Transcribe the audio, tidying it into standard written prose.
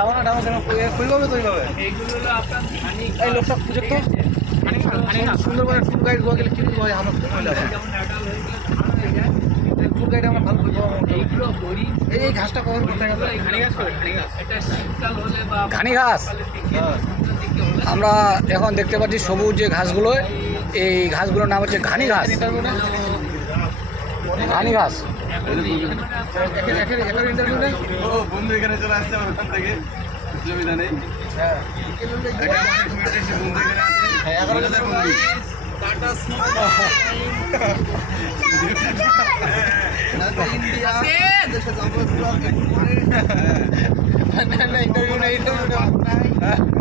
Shabana down কইভাবে তো এইভাবে এইগুলো হলো আপনার এই লোকটা খুঁজে তো সুন্দর করে ট্যুর গাইড হয়ে গেলে কিন্তু হয় আমরা যেমন অ্যাডাল হয়ে গেলে ধান হয়ে যায়। ট্যুর গাইড আমরা ভালো করবো এইগুলো বড়ি এই ঘাসটা কখন করতে গেছে ঘানি ঘাস করে ঘানি ঘাস এটা শীতকাল হলে বা ঘানি ঘাস সকালের দিকে হ্যাঁ সন্ধ্যার দিকে হলে আমরা এখন দেখতে পাচ্ছি সবুজ যে ঘাসগুলো, এই ঘাসগুলোর নাম হচ্ছে ঘানি ঘাস। ঘানি ঘাস ইন্টারভিউ নেই ও বন্ধু এখানে চলে আসছে আমার ওখান থেকে অসুবিধা নেই। হ্যাঁ একটা আমাদের কমিটির সে বন্ধু এখানে আছে। হ্যাঁ, 11,000 বন্ধু। ইন্ডিয়া দেশে যাবো ইন্টারভিউ নেই